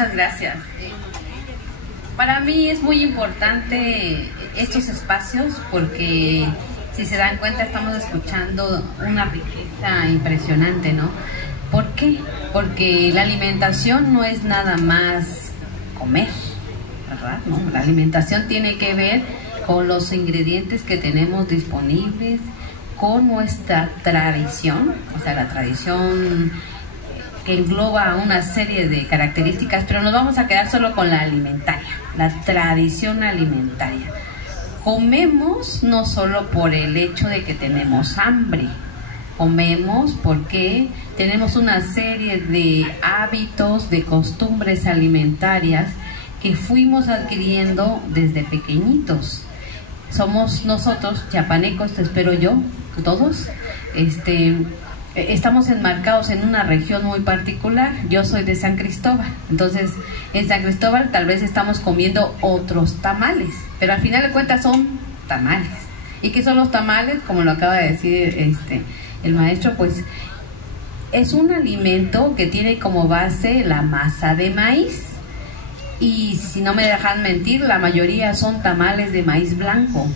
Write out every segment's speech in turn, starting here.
muchas gracias. Para mí es muy importante estos espacios porque, si se dan cuenta, estamos escuchando una riqueza impresionante, ¿no? ¿Por qué? Porque la alimentación no es nada más comer, ¿verdad? ¿No? La alimentación tiene que ver con los ingredientes que tenemos disponibles, con nuestra tradición, o sea, la tradición que engloba una serie de características, pero nos vamos a quedar solo con la alimentaria, la tradición alimentaria. Comemos no solo por el hecho de que tenemos hambre, comemos porque tenemos una serie de hábitos, de costumbres alimentarias que fuimos adquiriendo desde pequeñitos. Somos nosotros, chiapanecos, espero yo, todos, estamos enmarcados en una región muy particular. Yo soy de San Cristóbal, entonces en San Cristóbal tal vez estamos comiendo otros tamales, pero al final de cuentas son tamales. ¿Y qué son los tamales? Como lo acaba de decir el maestro, pues es un alimento que tiene como base la masa de maíz. Y si no me dejan mentir, la mayoría son tamales de maíz blanco,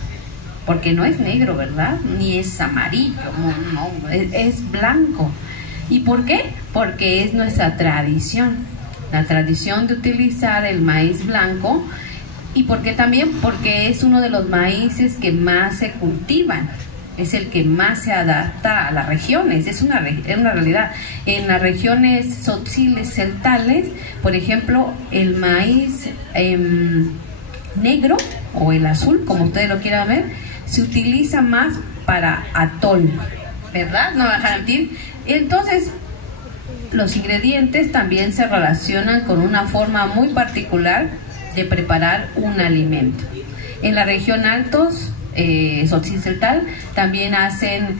porque no es negro, ¿verdad? Ni es amarillo, no, es blanco. ¿Y por qué? Porque es nuestra tradición, la tradición de utilizar el maíz blanco. ¿Y por qué también? Porque es uno de los maíces que más se cultivan, es el que más se adapta a las regiones, es una realidad. En las regiones tzotziles celtales, por ejemplo, el maíz negro o el azul, como ustedes lo quieran ver, se utiliza más para atol, ¿verdad? No me dejan mentir. Entonces, los ingredientes también se relacionan con una forma muy particular de preparar un alimento. En la región Altos, Tzotzil-Celtal, también hacen,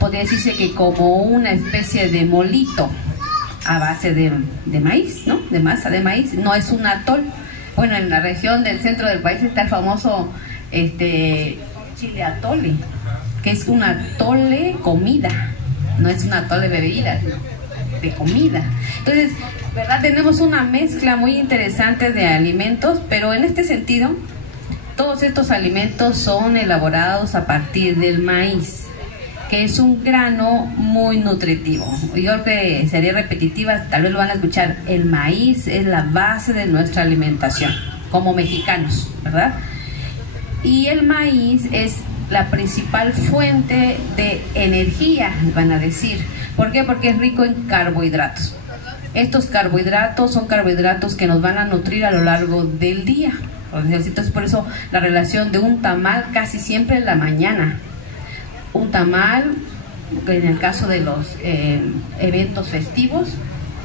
podría decirse que como una especie de molito a base de maíz, ¿no? De masa de maíz, no es un atol. Bueno, en la región del centro del país está el famoso chile atole, que es un atole comida, no es un atole bebida, de comida. Entonces, ¿verdad? Tenemos una mezcla muy interesante de alimentos, pero en este sentido, todos estos alimentos son elaborados a partir del maíz, que es un grano muy nutritivo. Yo creo que sería repetitiva, tal vez lo van a escuchar. El maíz es la base de nuestra alimentación, como mexicanos, ¿verdad? Y el maíz es la principal fuente de energía, van a decir. ¿Por qué? Porque es rico en carbohidratos. Estos carbohidratos son carbohidratos que nos van a nutrir a lo largo del día. Entonces, por eso la relación de un tamal casi siempre en la mañana. Un tamal, en el caso de los eventos festivos,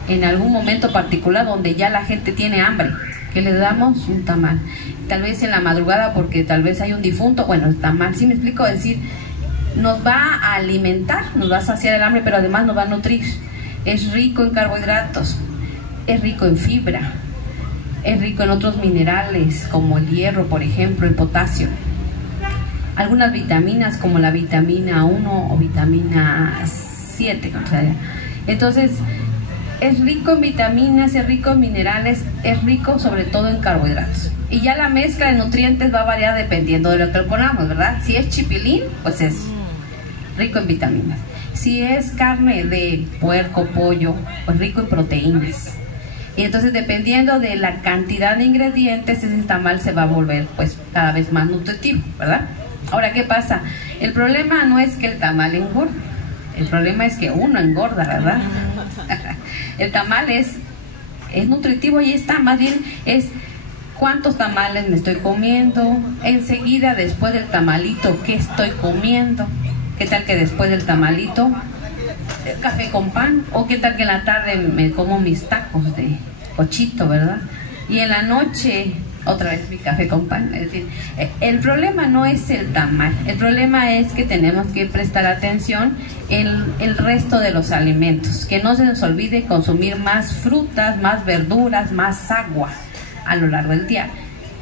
en algún momento particular donde ya la gente tiene hambre, ¿qué le damos? Un tamal. Tal vez en la madrugada porque tal vez hay un difunto, bueno, el tamal, ¿sí me explico? Es decir, nos va a alimentar, nos va a saciar el hambre, pero además nos va a nutrir. Es rico en carbohidratos, es rico en fibra, es rico en otros minerales como el hierro, por ejemplo, el potasio. Algunas vitaminas como la vitamina 1 o vitamina 7. O sea, entonces, es rico en vitaminas, es rico en minerales, es rico sobre todo en carbohidratos. Y ya la mezcla de nutrientes va a variar dependiendo de lo que comamos, ¿verdad? Si es chipilín, pues es rico en vitaminas. Si es carne de puerco, pollo, pues rico en proteínas. Y entonces, dependiendo de la cantidad de ingredientes, ese tamal se va a volver pues cada vez más nutritivo, ¿verdad? Ahora, ¿qué pasa? El problema no es que el tamal engorda, el problema es que uno engorda, ¿verdad? El tamal es nutritivo y está, más bien es cuántos tamales me estoy comiendo, enseguida después del tamalito, ¿qué estoy comiendo? ¿Qué tal que después del tamalito café con pan? ¿O qué tal que en la tarde me como mis tacos de cochito, ¿verdad? Y en la noche otra vez mi café con pan. Es decir, el problema no es el tamal, el problema es que tenemos que prestar atención en el resto de los alimentos, que no se nos olvide consumir más frutas, más verduras, más agua a lo largo del día.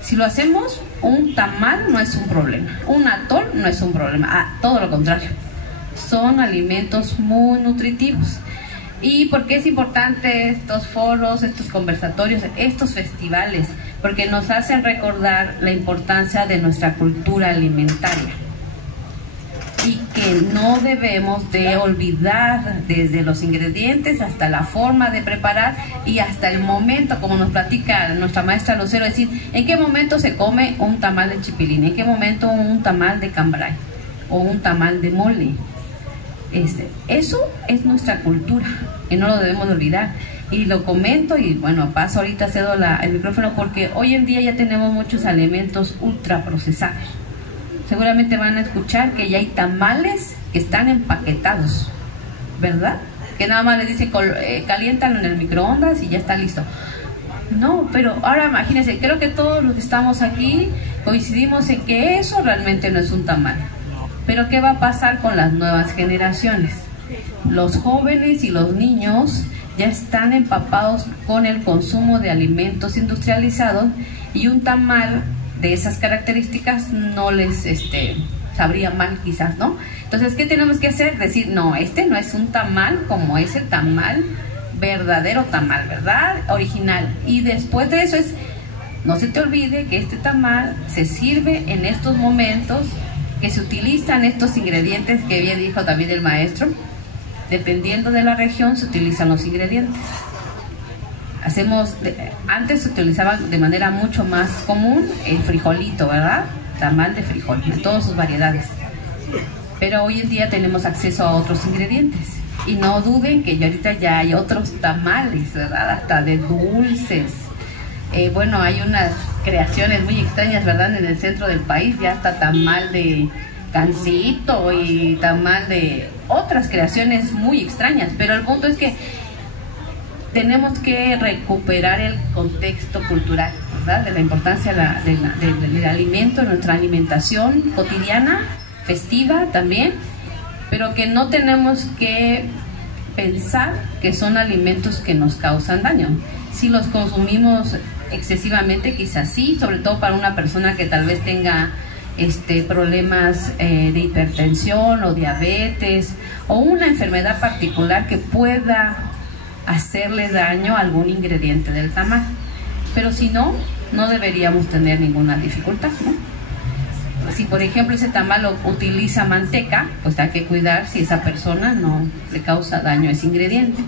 Si lo hacemos, un tamal no es un problema, un atol no es un problema, todo lo contrario, son alimentos muy nutritivos. ¿Y por qué es importante estos foros, estos conversatorios, estos festivales? Porque nos hacen recordar la importancia de nuestra cultura alimentaria y que no debemos de olvidar desde los ingredientes hasta la forma de preparar y hasta el momento, como nos platica nuestra maestra Lucero, decir, ¿en qué momento se come un tamal de chipilín? ¿En qué momento un tamal de cambray? ¿O un tamal de mole? Eso es nuestra cultura y no lo debemos de olvidar. Y lo comento y bueno, paso ahorita, cedo el micrófono, porque hoy en día ya tenemos muchos alimentos ultra procesados. Seguramente van a escuchar que ya hay tamales que están empaquetados, ¿verdad? Que nada más les dicen caliéntalo en el microondas y ya está listo. No, pero ahora imagínense, creo que todos los que estamos aquí coincidimos en que eso realmente no es un tamal. Pero ¿qué va a pasar con las nuevas generaciones? Los jóvenes y los niños ya están empapados con el consumo de alimentos industrializados y un tamal de esas características no les sabría mal quizás, ¿no? Entonces, ¿qué tenemos que hacer? Decir, no, no es un tamal como ese tamal, verdadero tamal, ¿verdad? Original. Y después de eso no se te olvide que este tamal se sirve en estos momentos, que se utilizan estos ingredientes que bien dijo también el maestro. Dependiendo de la región se utilizan los ingredientes. Antes se utilizaba de manera mucho más común el frijolito, ¿verdad? Tamal de frijol, en todas sus variedades. Pero hoy en día tenemos acceso a otros ingredientes. Y no duden que ahorita ya hay otros tamales, ¿verdad? Hasta de dulces. Bueno, hay unas creaciones muy extrañas, ¿verdad? En el centro del país ya está tamal de gansito y tamal de otras creaciones muy extrañas. Pero el punto es que tenemos que recuperar el contexto cultural, ¿verdad? De la importancia del alimento, nuestra alimentación cotidiana, festiva también, pero que no tenemos que pensar que son alimentos que nos causan daño. Si los consumimos excesivamente, quizás sí, sobre todo para una persona que tal vez tenga problemas de hipertensión o diabetes o una enfermedad particular que pueda hacerle daño a algún ingrediente del tamal. Pero si no, no deberíamos tener ninguna dificultad, ¿no? Si por ejemplo ese tamal utiliza manteca, pues hay que cuidar si esa persona no le causa daño a ese ingrediente.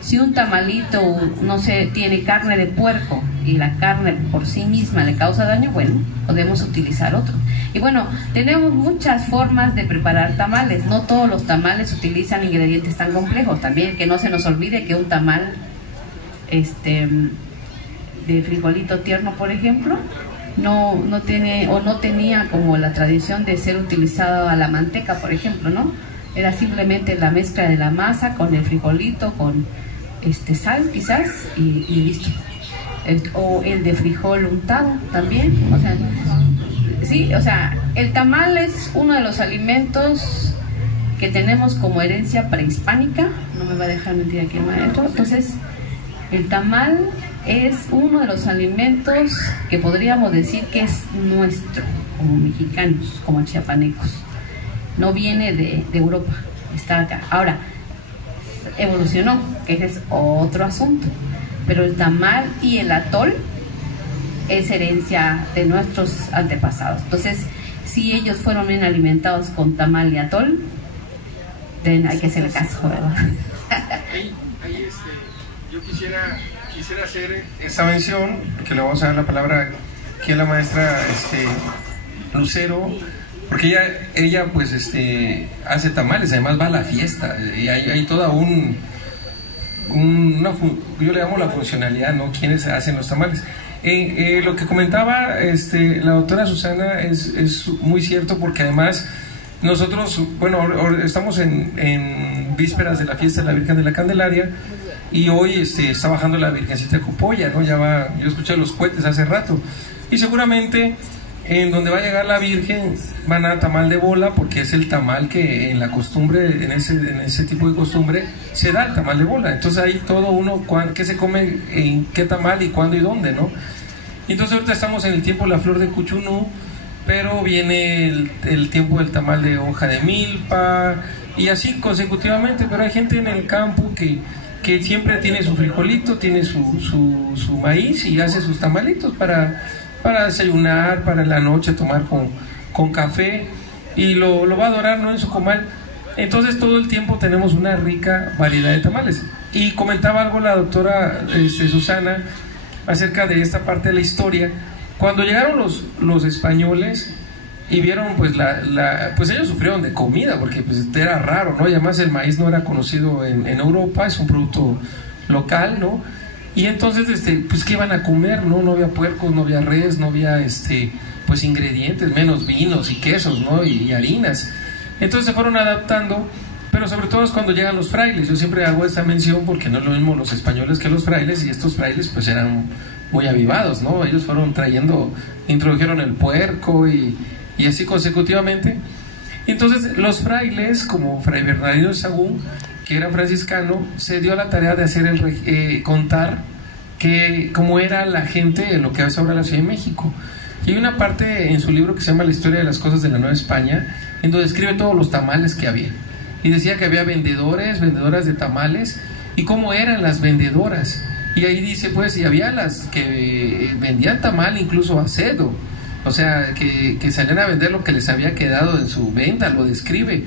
Si un tamalito, no sé, tiene carne de puerco y la carne por sí misma le causa daño, bueno, podemos utilizar otro. Y bueno, tenemos muchas formas de preparar tamales. No todos los tamales utilizan ingredientes tan complejos. También que no se nos olvide que un tamal de frijolito tierno, por ejemplo, no tiene o no tenía como la tradición de ser utilizado a la manteca, por ejemplo, ¿no? Era simplemente la mezcla de la masa con el frijolito, con sal quizás y listo. O el de frijol untado también, o sea, sí, o sea, el tamal es uno de los alimentos que tenemos como herencia prehispánica. No me va a dejar mentir aquí el maestro. Entonces, el tamal es uno de los alimentos que podríamos decir que es nuestro, como mexicanos, como chiapanecos. No viene de Europa, está acá. Ahora, evolucionó, que ese es otro asunto. Pero el tamal y el atol es herencia de nuestros antepasados. Entonces, si ellos fueron bien alimentados con tamal y atol, hay que hacerle caso, ¿verdad? Yo quisiera hacer esta mención, que le vamos a dar la palabra aquí a la maestra Lucero, porque ella pues hace tamales, además va a la fiesta y hay toda yo le llamo la funcionalidad, ¿no? ¿Quiénes hacen los tamales? Lo que comentaba la doctora Susana es muy cierto, porque además nosotros, bueno, estamos en vísperas de la fiesta de la Virgen de la Candelaria y hoy está bajando la Virgencita de Copolla, ¿no? Yo escuché los cohetes hace rato y seguramente en donde va a llegar la Virgen van a tamal de bola, porque es el tamal que en la costumbre, en ese tipo de costumbre se da el tamal de bola. Entonces ahí todo uno, qué se come, en qué tamal y cuándo y dónde, ¿no? Entonces ahorita estamos en el tiempo de la flor de cuchunú, pero viene el tiempo del tamal de hoja de milpa y así consecutivamente. Pero hay gente en el campo que que siempre tiene su frijolito, tiene su maíz y hace sus tamalitos para desayunar, para en la noche tomar con café, y lo va a adorar, ¿no?, en su comal. Entonces todo el tiempo tenemos una rica variedad de tamales. Y comentaba algo la doctora Susana acerca de esta parte de la historia. Cuando llegaron los españoles y vieron, pues pues ellos sufrieron de comida, porque pues era raro, ¿no? Y además el maíz no era conocido en Europa, es un producto local, ¿no? Y entonces, pues ¿qué iban a comer? No había puercos, no había res, no había, pues ingredientes, menos vinos y quesos, ¿no? Y harinas. Entonces se fueron adaptando, pero sobre todo es cuando llegan los frailes. Yo siempre hago esta mención porque no es lo mismo los españoles que los frailes, y estos frailes pues eran muy avivados, ¿no? Ellos fueron introdujeron el puerco y así consecutivamente. Entonces los frailes, como Fray Bernardino de Sahagún, que era franciscano, se dio la tarea de hacer contar cómo era la gente en lo que es ahora la Ciudad de México. Y hay una parte en su libro que se llama La historia de las cosas de la Nueva España, en donde describe todos los tamales que había. Y decía que había vendedoras de tamales, y cómo eran las vendedoras. Y ahí dice, pues, y había las que vendían tamal incluso a cedo. O sea, que salían a vender lo que les había quedado en su venta, lo describe.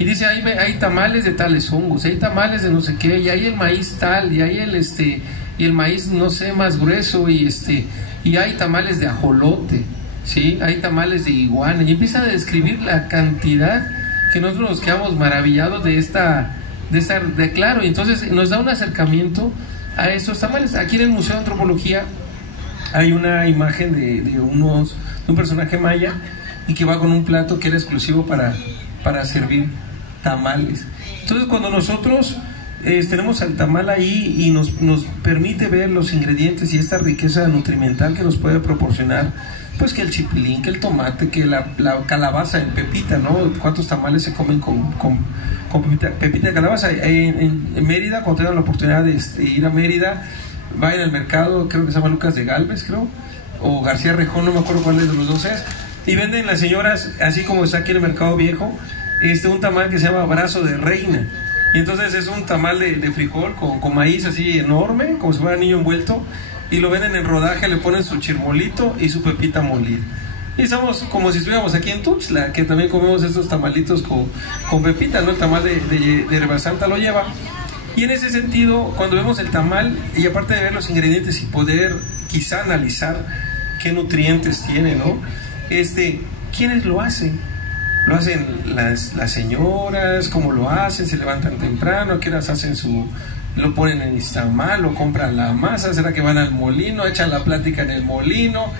Y dice, hay tamales de tales hongos, hay tamales de no sé qué, y hay el maíz tal, y hay el maíz, no sé, más grueso, y hay tamales de ajolote, ¿sí? Hay tamales de iguana, y empieza a describir la cantidad que nosotros nos quedamos maravillados claro, y entonces nos da un acercamiento a estos tamales. Aquí en el Museo de Antropología hay una imagen de un personaje maya, y que va con un plato que era exclusivo para servir tamales. Entonces cuando nosotros tenemos al tamal ahí y nos permite ver los ingredientes y esta riqueza nutrimental que nos puede proporcionar, pues que el chipilín, que el tomate, que la calabaza en pepita, ¿no? ¿Cuántos tamales se comen con pepita de calabaza? En Mérida, cuando tengan la oportunidad de ir a Mérida, vayan al mercado, creo que se llama Lucas de Galvez, o García Rejón, no me acuerdo cuál de los dos es, y venden las señoras, así como está aquí en el Mercado Viejo, un tamal que se llama brazo de reina. Y entonces es un tamal de frijol con maíz así enorme, como si fuera niño envuelto, y lo venden en rodaje, le ponen su chirmolito y su pepita molida. Y estamos como si estuviéramos aquí en Tuxtla, que también comemos estos tamalitos con pepita, ¿no? El tamal de Rebasanta lo lleva. Y en ese sentido, cuando vemos el tamal, y aparte de ver los ingredientes y poder quizá analizar qué nutrientes tiene, ¿no? ¿Quiénes lo hacen? Lo hacen las señoras, ¿cómo lo hacen? Se levantan temprano, ¿a qué horas hacen lo ponen en Istamal, lo compran la masa? ¿Será que van al molino, echan la plática en el molino?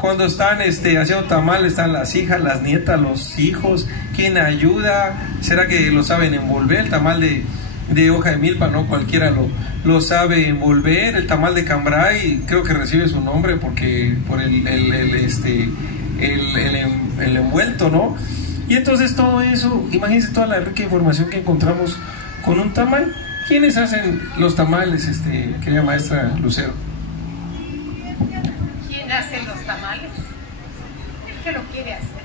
Cuando están haciendo tamal, están las hijas, las nietas, los hijos, ¿quién ayuda? ¿Será que lo saben envolver? El tamal de hoja de milpa, no cualquiera lo sabe envolver. El tamal de cambray creo que recibe su nombre por el envuelto, ¿no? Y entonces todo eso, imagínense toda la rica información que encontramos con un tamal. ¿Quiénes hacen los tamales, querida maestra Lucero? ¿Quién hace los tamales? El que lo quiere hacer.